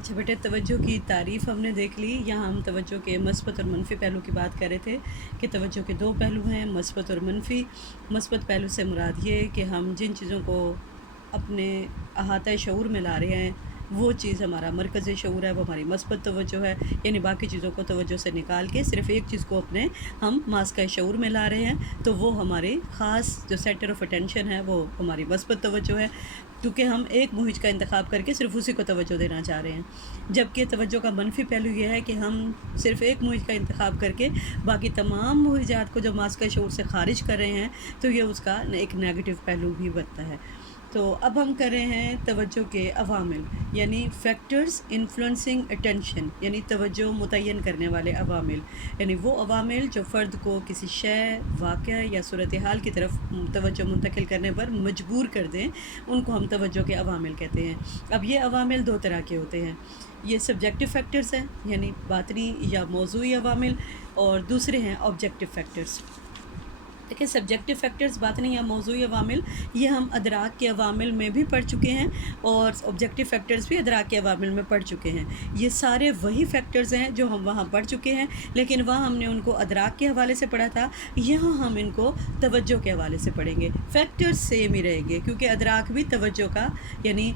اچھا بیٹے، توجہ کی تعریف ہم نے دیکھ لی۔ یہاں ہم توجہ کے مثبت اور منفی پہلو کی بات کر رہے تھے کہ توجہ کے دو پہلو ہیں، مثبت اور منفی۔ مثبت پہلو سے مراد یہ کہ ہم جن چیزوں کو اپنے احاطۂ شعور میں لا رہے ہیں وہ چیز ہمارا مرکز شعور ہے، وہ ہماری مثبت توجہ ہے، یعنی باقی چیزوں کو توجہ سے نکال کے صرف ایک چیز کو اپنے ہم ماسکہ شعور میں لا رہے ہیں، تو وہ ہماری خاص جو سینٹر آف اٹینشن ہے وہ ہماری مثبت توجہ ہے، کیونکہ ہم ایک مہج کا انتخاب کر کے صرف اسی کو توجہ دینا چاہ رہے ہیں۔ جبکہ توجہ کا منفی پہلو یہ ہے کہ ہم صرف ایک مہج کا انتخاب کر کے باقی تمام مہجات کو جو ماسکہ شعور سے خارج کر رہے ہیں، تو یہ اس کا ایک نیگیٹو پہلو بھی بنتا ہے۔ تو اب ہم کر رہے ہیں توجہ کے عوامل، یعنی فیکٹرز انفلوئنسنگ اٹینشن، یعنی توجہ متعین کرنے والے عوامل، یعنی وہ عوامل جو فرد کو کسی شے، واقعہ یا صورتحال کی طرف توجہ منتقل کرنے پر مجبور کر دیں، ان کو ہم توجہ کے عوامل کہتے ہیں۔ اب یہ عوامل دو طرح کے ہوتے ہیں، یہ سبجیکٹو فیکٹرز ہیں یعنی باطنی یا موضوعی عوامل، اور دوسرے ہیں آبجیکٹو فیکٹرز۔ دیکھیں، سبجیکٹو فیکٹرز باطنی یا موضوعی عوامل یہ ہم ادراک کے عوامل میں بھی پڑھ چکے ہیں، اور آبجیکٹو فیکٹرز بھی ادراک کے عوامل میں پڑھ چکے ہیں۔ یہ سارے وہی فیکٹرز ہیں جو ہم وہاں پڑھ چکے ہیں، لیکن وہاں ہم نے ان کو ادراک کے حوالے سے پڑھا تھا، یہاں ہم ان کو توجہ کے حوالے سے پڑھیں گے۔ فیکٹرز سیم ہی رہیں گے، کیونکہ ادراک بھی توجہ کا، یعنی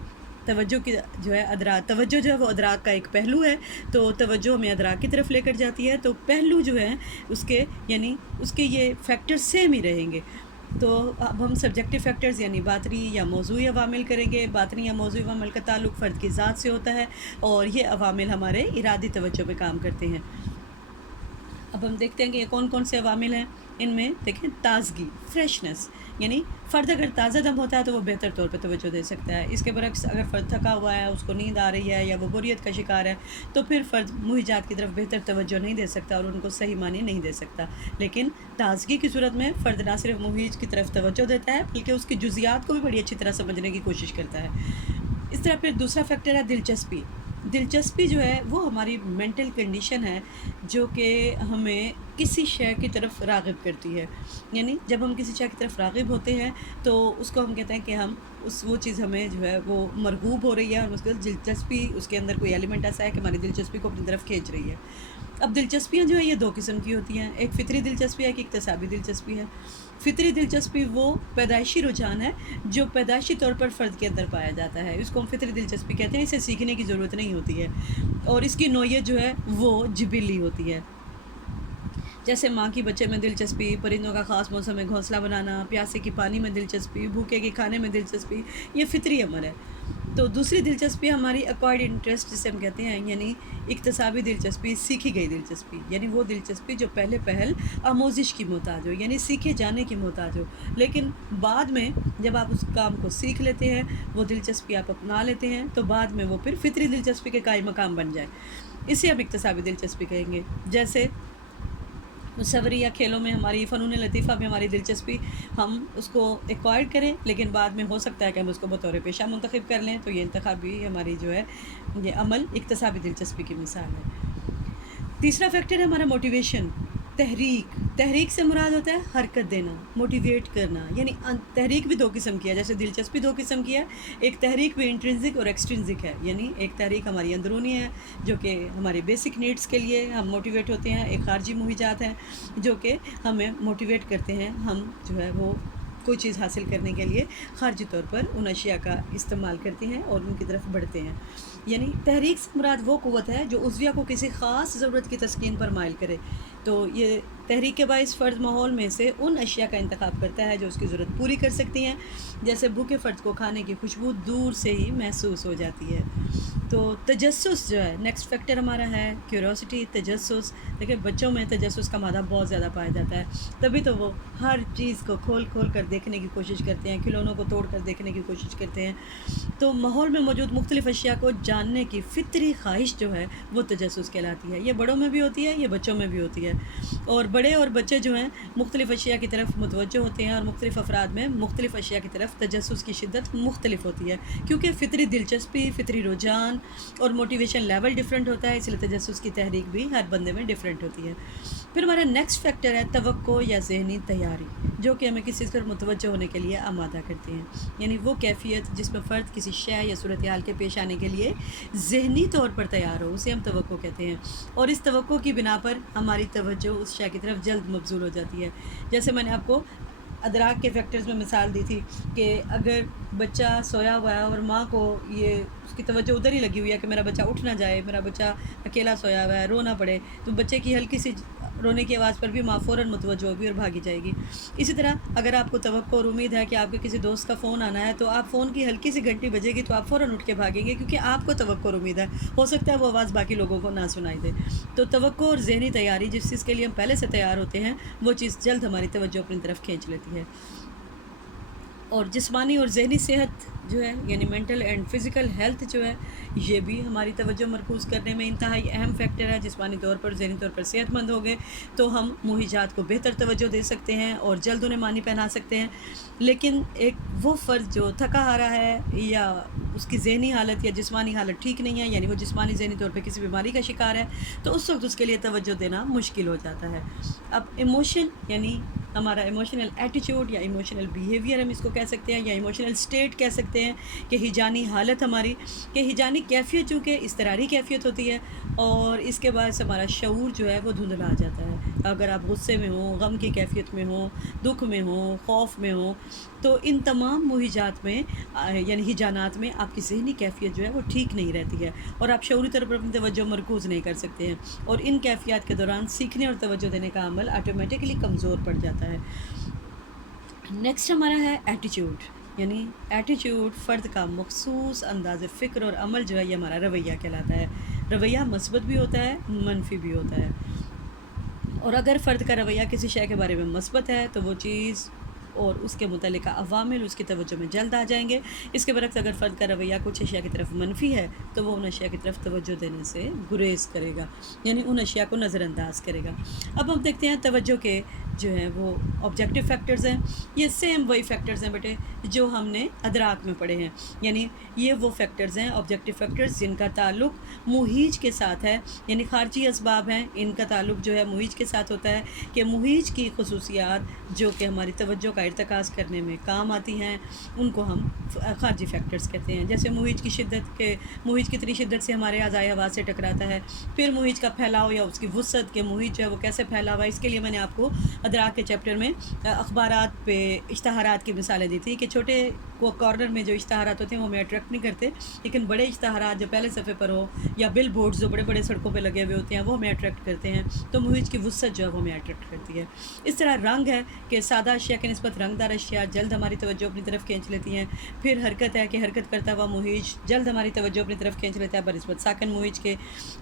توجہ کی جو ہے توجہ جو ہے وہ ادراک کا ایک پہلو ہے، تو توجہ ہمیں ادراک کی طرف لے کر جاتی ہے، تو پہلو جو ہے اس کے، یعنی اس کے یہ فیکٹر سیم ہی رہیں گے۔ تو اب ہم سبجیکٹو فیکٹرز یعنی باطنی یا موضوعی عوامل کریں گے۔ باطنی یا موضوعی عوامل کا تعلق فرد کی ذات سے ہوتا ہے، اور یہ عوامل ہمارے ارادی توجہ پہ کام کرتے ہیں۔ اب ہم دیکھتے ہیں کہ یہ کون کون سے عوامل ہیں۔ ان میں دیکھیں، تازگی، فریشنس، یعنی فرد اگر تازہ دم ہوتا ہے تو وہ بہتر طور پہ توجہ دے سکتا ہے۔ اس کے برعکس اگر فرد تھکا ہوا ہے، اس کو نیند آ رہی ہے یا وہ بوریت کا شکار ہے، تو پھر فرد مہجات کی طرف بہتر توجہ نہیں دے سکتا اور ان کو صحیح معنی نہیں دے سکتا۔ لیکن تازگی کی صورت میں فرد نہ صرف مہج کی طرف توجہ دیتا ہے بلکہ اس کی جزیات کو بھی بڑی اچھی طرح سمجھنے کی کوشش کرتا ہے۔ اس طرح پھر دوسرا فیکٹر ہے دلچسپی۔ دلچسپی جو ہے وہ ہماری مینٹل کنڈیشن ہے جو کہ ہمیں کسی شے کی طرف راغب کرتی ہے، یعنی جب ہم کسی شے کی طرف راغب ہوتے ہیں تو اس کو ہم کہتے ہیں کہ ہم وہ چیز ہمیں جو ہے وہ مرغوب ہو رہی ہے، اور اس کے دلچسپی، اس کے اندر کوئی ایلیمنٹ ایسا ہے کہ ہماری دلچسپی کو اپنی طرف کھینچ رہی ہے۔ اب دلچسپیاں جو ہیں یہ دو قسم کی ہوتی ہیں، ایک فطری دلچسپی ہے، ایک اکتسابی دلچسپی ہے۔ فطری دلچسپی وہ پیدائشی رجحان ہے جو پیدائشی طور پر فرد کے اندر پایا جاتا ہے، اس کو ہم فطری دلچسپی کہتے ہیں، اسے سیکھنے کی ضرورت نہیں ہوتی ہے، اور اس کی نوعیت جو ہے وہ جبلی ہوتی ہے۔ جیسے ماں کی بچے میں دلچسپی، پرندوں کا خاص موسم میں گھونسلہ بنانا، پیاسے کی پانی میں دلچسپی، بھوکے کے کھانے میں دلچسپی، یہ فطری عمل ہے۔ تو دوسری دلچسپی ہماری ایکوائرڈ انٹرسٹ جسے ہم کہتے ہیں، یعنی اکتسابی دلچسپی، سیکھی گئی دلچسپی، یعنی وہ دلچسپی جو پہلے پہل آموزش کی محتاج ہو، یعنی سیکھے جانے کی محتاج ہو، لیکن بعد میں جب آپ اس کام کو سیکھ لیتے ہیں، وہ دلچسپی آپ اپنا لیتے ہیں، تو بعد میں وہ پھر فطری دلچسپی کے قائم مقام بن جائے، اسے ہم اکتسابی دلچسپی کہیں گے۔ جیسے مصوری یا کھیلوں میں ہماری، فنون لطیفہ میں ہماری دلچسپی، ہم اس کو ایکوائر کریں لیکن بعد میں ہو سکتا ہے کہ ہم اس کو بطور پیشہ منتخب کر لیں، تو یہ انتخابی ہماری جو ہے یہ عمل اکتسابی دلچسپی کی مثال ہے۔ تیسرا فیکٹر ہے ہمارا موٹیویشن، تحریک۔ تحریک سے مراد ہوتا ہے حرکت دینا، موٹیویٹ کرنا، یعنی تحریک بھی دو قسم کی ہے، جیسے دلچسپی دو قسم کی ہے، ایک تحریک بھی انٹرنسک اور ایکسٹرنسک ہے، یعنی ایک تحریک ہماری اندرونی ہے جو کہ ہماری بیسک نیڈز کے لیے ہم موٹیویٹ ہوتے ہیں، ایک خارجی مہجات ہیں جو کہ ہمیں موٹیویٹ کرتے ہیں، ہم جو ہے وہ کوئی چیز حاصل کرنے کے لیے خارجی طور پر ان اشیاء کا استعمال کرتے ہیں اور ان کی طرف بڑھتے ہیں۔ یعنی تحریک سے مراد وہ قوت ہے جو عضویہ کو کسی خاص ضرورت کی تسکین پر مائل کرے، تو یہ تحریک کے باعث فرد ماحول میں سے ان اشیاء کا انتخاب کرتا ہے جو اس کی ضرورت پوری کر سکتی ہیں، جیسے بھوکے فرد کو کھانے کی خوشبو دور سے ہی محسوس ہو جاتی ہے۔ تو تجسس جو ہے نیکسٹ فیکٹر ہمارا ہے، کیوریوسٹی، تجسس۔ دیکھیں، بچوں میں تجسس کا مادہ بہت زیادہ پایا جاتا ہے، تبھی تو وہ ہر چیز کو کھول کھول کر دیکھنے کی کوشش کرتے ہیں، کھلونوں کو توڑ کر دیکھنے کی کوشش کرتے ہیں۔ تو ماحول میں موجود مختلف اشیاء کو جاننے کی فطری خواہش جو ہے وہ تجسس کہلاتی ہے۔ یہ بڑوں میں بھی ہوتی ہے، یہ بچوں میں بھی ہوتی ہے، اور بڑے اور بچے جو ہیں مختلف اشیاء کی طرف متوجہ ہوتے ہیں، اور مختلف افراد میں مختلف اشیاء کی طرف تجسس کی شدت مختلف ہوتی ہے، کیونکہ فطری دلچسپی، فطری رجحان اور موٹیویشن لیول ڈیفرنٹ ہوتا ہے، اس لیے تجسس کی تحریک بھی ہر بندے میں ڈیفرنٹ ہوتی ہے۔ پھر ہمارا نیکسٹ فیکٹر ہے توقع یا ذہنی تیاری، جو کہ ہمیں کسی چیز پر متوجہ ہونے کے لیے آمادہ کرتے ہیں، یعنی وہ کیفیت جس میں فرد کسی شے یا صورتحال کے پیش آنے کے لیے ذہنی طور پر تیار ہو، اسے ہم توقع کہتے ہیں، اور اس توقع کی بنا پر ہماری توجہ اس شے کی طرف جلد مبذول ہو جاتی ہے۔ جیسے میں نے آپ کو ادراک کے فیکٹرز میں مثال دی تھی کہ اگر بچہ سویا ہوا ہے اور ماں کو یہ اس کی توجہ ادھر ہی لگی ہوئی ہے کہ میرا بچہ اٹھ نہ جائے، میرا بچہ اکیلا سویا ہوا ہے، رو نہ پڑے، تو بچے کی ہلکی سی رونے کی آواز پر بھی ماں فوراً متوجہ ہوگی اور بھاگی جائے گی۔ اسی طرح اگر آپ کو توقع اور امید ہے کہ آپ کے کسی دوست کا فون آنا ہے، تو آپ فون کی ہلکی سی گھنٹی بجے گی تو آپ فوراً اٹھ کے بھاگیں گے، کیونکہ آپ کو توقع اور امید ہے، ہو سکتا ہے وہ آواز باقی لوگوں کو نہ سنائی دے۔ تو توقع اور ذہنی تیاری، جس چیز کے لیے ہم پہلے سے تیار ہوتے ہیں، وہ چیز جلد ہماری توجہ اپنی طرف کھینچ لیتی ہے۔ اور جسمانی اور ذہنی صحت جو ہے، یعنی مینٹل اینڈ فزیکل ہیلتھ جو ہے، یہ بھی ہماری توجہ مرکوز کرنے میں انتہائی اہم فیکٹر ہے۔ جسمانی طور پر، ذہنی طور پر صحت مند ہو گئے تو ہم مہیجات کو بہتر توجہ دے سکتے ہیں اور جلد انہیں معنی پہنا سکتے ہیں۔ لیکن ایک وہ فرد جو تھکا ہارا ہے یا اس کی ذہنی حالت یا جسمانی حالت ٹھیک نہیں ہے، یعنی وہ جسمانی ذہنی طور پہ کسی بیماری کا شکار ہے، تو اس وقت اس کے لیے توجہ دینا مشکل ہو جاتا ہے۔ اب ایموشن، یعنی ہمارا ایموشنل ایٹیٹیوڈ یا ایموشنل بیہیویئر ہم اس کو کہہ سکتے ہیں، یا ایموشنل اسٹیٹ کہہ سکتے ہیں، کہ ہیجانی حالت ہماری، کہ ہیجانی کیفیت چونکہ اضطراری کیفیت ہوتی ہے، اور اس کے باعث ہمارا شعور جو ہے وہ دھندلا جاتا ہے۔ اگر آپ غصے میں ہوں، غم کی کیفیت میں ہوں، دکھ میں ہوں، خوف میں ہوں، تو ان تمام مہیجات میں یعنی ہیجانات میں آپ کی ذہنی کیفیت جو ہے وہ ٹھیک نہیں رہتی ہے، اور آپ شعوری طور پر اپنی توجہ مرکوز نہیں کر سکتے ہیں، اور ان کیفیات کے دوران سیکھنے اور توجہ دینے کا عمل آٹومیٹکلی کمزور پڑ جاتا ہے۔ نیکسٹ ہمارا ہے ایٹیٹیوڈ، یعنی ایٹیٹیوڈ فرد کا مخصوص انداز فکر اور عمل جو ہے، یہ ہمارا رویہ کہلاتا ہے۔ رویہ مثبت بھی ہوتا ہے، منفی بھی ہوتا ہے، اور اگر فرد کا رویہ کسی شے کے بارے میں مثبت ہے تو وہ چیز اور اس کے متعلقہ عوامل اس کی توجہ میں جلد آ جائیں گے۔ اس کے برعکس اگر فرد کا رویہ کچھ اشیاء کی طرف منفی ہے تو وہ ان اشیاء کی طرف توجہ دینے سے گریز کرے گا، یعنی ان اشیاء کو نظر انداز کرے گا۔ اب ہم دیکھتے ہیں توجہ کے جو ہیں وہ آبجیکٹیو فیکٹرز ہیں۔ یہ سیم وہی فیکٹرز ہیں بیٹے جو ہم نے ادراک میں پڑھے ہیں، یعنی یہ وہ فیکٹرز ہیں، آبجیکٹیو فیکٹرز، جن کا تعلق مہیج کے ساتھ ہے، یعنی خارجی اسباب ہیں، ان کا تعلق جو ہے مہیج کے ساتھ ہوتا ہے، کہ مہیج کی خصوصیات جو کہ ہماری توجہ کا ارتکاز کرنے میں کام آتی ہیں، ان کو ہم خارجی فیکٹرز کہتے ہیں۔ جیسے مہیج کتنی شدت سے ہمارے اعضائے حواس سے ٹکراتا ہے، پھر مہیج کا پھیلاؤ یا اس کی وسعت، کہ مہیج جو ہے وہ کیسے پھیلا ہوا ہے۔ اس کے لیے میں نے آپ کو ادراک کے چیپٹر میں اخبارات پہ اشتہارات کی مثالیں دی تھی، کہ چھوٹے کارنر میں جو اشتہارات ہوتے ہیں وہ ہمیں اٹریکٹ نہیں کرتے، لیکن بڑے اشتہارات جو پہلے صفحے پر ہو، یا بل بورڈز جو بڑے بڑے سڑکوں پہ لگے ہوئے ہوتے ہیں، وہ ہمیں اٹریکٹ کرتے ہیں۔ تو مہیج کی وسعت جو ہے وہ ہمیں اٹریکٹ کرتی ہے۔ اس طرح رنگ ہے کہ سادہ اشیاء کی نسبت رنگ دار اشیاء جلد ہماری توجہ اپنی طرف کھینچ لیتی ہیں۔ پھر حرکت ہے کہ حرکت کرتا ہوا مہیج جلد ہماری توجہ اپنی طرف کھینچ لیتا ہے بنسبت ساکن مہیج کے۔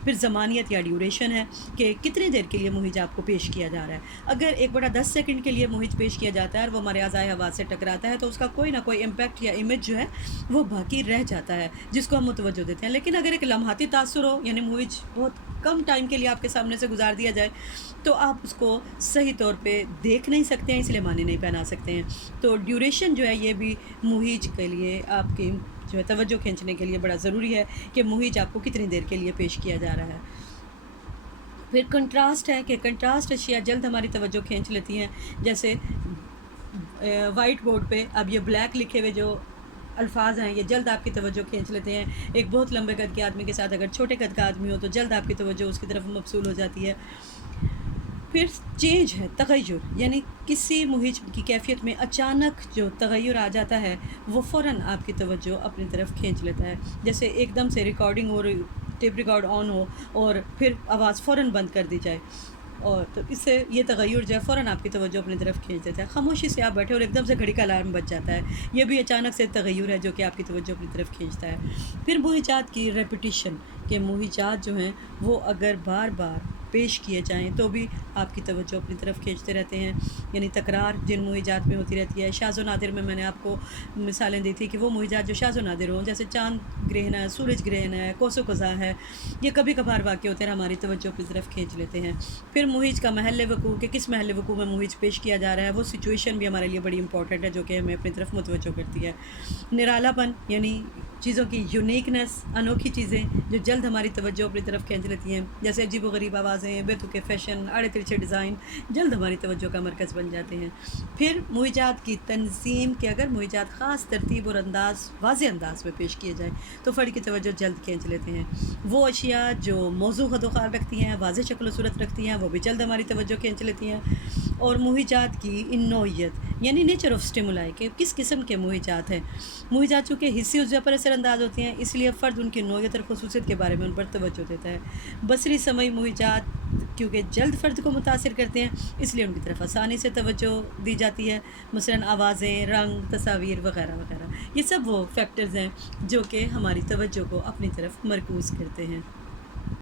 پھر زمانیت یا ڈیوریشن ہے کہ کتنی دیر کے لیے مہیج آپ کو پیش کیا جا رہا ہے۔ اگر 1/10 سیکنڈ کے لیے مہیج پیش کیا جاتا ہے اور وہ ہمارے اعضائے حواس سے ٹکراتا ہے، تو اس کا کوئی نہ کوئی امپیکٹ یا امیج جو ہے وہ باقی رہ جاتا ہے، جس کو ہم متوجہ دیتے ہیں۔ لیکن اگر ایک لمحاتی تاثر ہو، یعنی مہیج بہت کم ٹائم کے لیے آپ کے سامنے سے گزار دیا جائے، تو آپ اس کو صحیح طور پہ دیکھ نہیں سکتے ہیں، اس لیے معنی نہیں پہنا سکتے ہیں۔ تو ڈیوریشن جو ہے یہ بھی مہیج کے لیے آپ کی جو ہے توجہ کھینچنے کے لیے بڑا ضروری ہے، کہ مہیج آپ کو کتنی دیر کے لیے پیش کیا جا رہا ہے۔ پھر کنٹراسٹ ہے کہ کنٹراسٹ اشیاء جلد ہماری توجہ کھینچ لیتی ہیں۔ جیسے وائٹ بورڈ پہ اب یہ بلیک لکھے ہوئے جو الفاظ ہیں، یہ جلد آپ کی توجہ کھینچ لیتے ہیں۔ ایک بہت لمبے قد کے آدمی کے ساتھ اگر چھوٹے قد کا آدمی ہو تو جلد آپ کی توجہ اس کی طرف مبذول ہو جاتی ہے۔ پھر چینج ہے، تغیر، یعنی کسی مہیج کی کیفیت میں اچانک جو تغیر آ جاتا ہے وہ فوراً آپ کی توجہ اپنی طرف کھینچ لیتا ہے۔ جیسے ایک دم سے ریکارڈنگ ہو رہی، ٹیپ ریکارڈ آن ہو اور پھر آواز فوراً بند کر دی جائے، اور تو اس سے یہ تغیر جو ہے فوراً آپ کی توجہ اپنی طرف کھینچ دیتا ہے۔ خاموشی سے آپ بیٹھے اور ایک دم سے گھڑی کا الارم بج جاتا ہے، یہ بھی اچانک سے تغیر ہے جو کہ آپ کی توجہ اپنی طرف کھینچتا ہے۔ پھر مہیجات کی ریپیٹیشن، کہ مہیجات جو ہیں وہ اگر بار بار پیش کیے جائیں تو بھی آپ کی توجہ اپنی طرف کھینچتے رہتے ہیں، یعنی تکرار جن مہیجات میں ہوتی رہتی ہے۔ شاذ و نادر میں نے آپ کو مثالیں دی تھی کہ وہ مہیجات جو شاذ و نادر ہوں، جیسے چاند گرہن ہے، سورج گرہن ہے، کوس و قزح ہے، یہ کبھی کبھار واقع ہوتے ہیں، ہماری توجہ اپنی طرف کھینچ لیتے ہیں۔ پھر مہیج کا محل وقوع، کہ کس محل وقوع میں مہیج پیش کیا جا رہا ہے، وہ سچویشن بھی ہمارے لیے بڑی امپورٹنٹ ہے جو کہ ہمیں اپنی طرف متوجہ کرتی ہے۔ نرالا پن، یعنی چیزوں کی یونیکنیس، انوکھی چیزیں جو جلد ہماری توجہ اپنی طرف کھینچ لیتی ہیں، جیسے عجیب و غریب آواز آوازیں، بے تکے فیشن، آڑے ترچھے ڈیزائن جلد ہماری توجہ کا مرکز بن جاتے ہیں۔ پھر موضوعات کی تنظیم، کہ اگر موضوعات خاص ترتیب اور واضح انداز میں پیش کیے جائیں تو فرد کی توجہ جلد کھینچ لیتے ہیں۔ وہ اشیاء جو موضوع خد و خال رکھتی ہیں، واضح شکل و صورت رکھتی ہیں، وہ بھی جلد ہماری توجہ کھینچ لیتی ہیں۔ اور موضوعات کی ان نوعیت یعنی نیچر آف اسٹیمولائی کہ کس قسم کے موضوعات ہیں۔ موضوعات چونکہ حصی اجزا پر اثر انداز ہوتے ہیں، اس لیے فرد ان کی نوعیت اور خصوصیت کے بارے میں ان پر توجہ دیتا ہے۔ بصری سمعی موضوعات کیونکہ جلد فرد کو متاثر کرتے ہیں، اس لیے ان کی طرف آسانی سے توجہ دی جاتی ہے، مثلاً آوازیں، رنگ، تصاویر وغیرہ وغیرہ۔ یہ سب وہ فیکٹرز ہیں جو کہ ہماری توجہ کو اپنی طرف مرکوز کرتے ہیں۔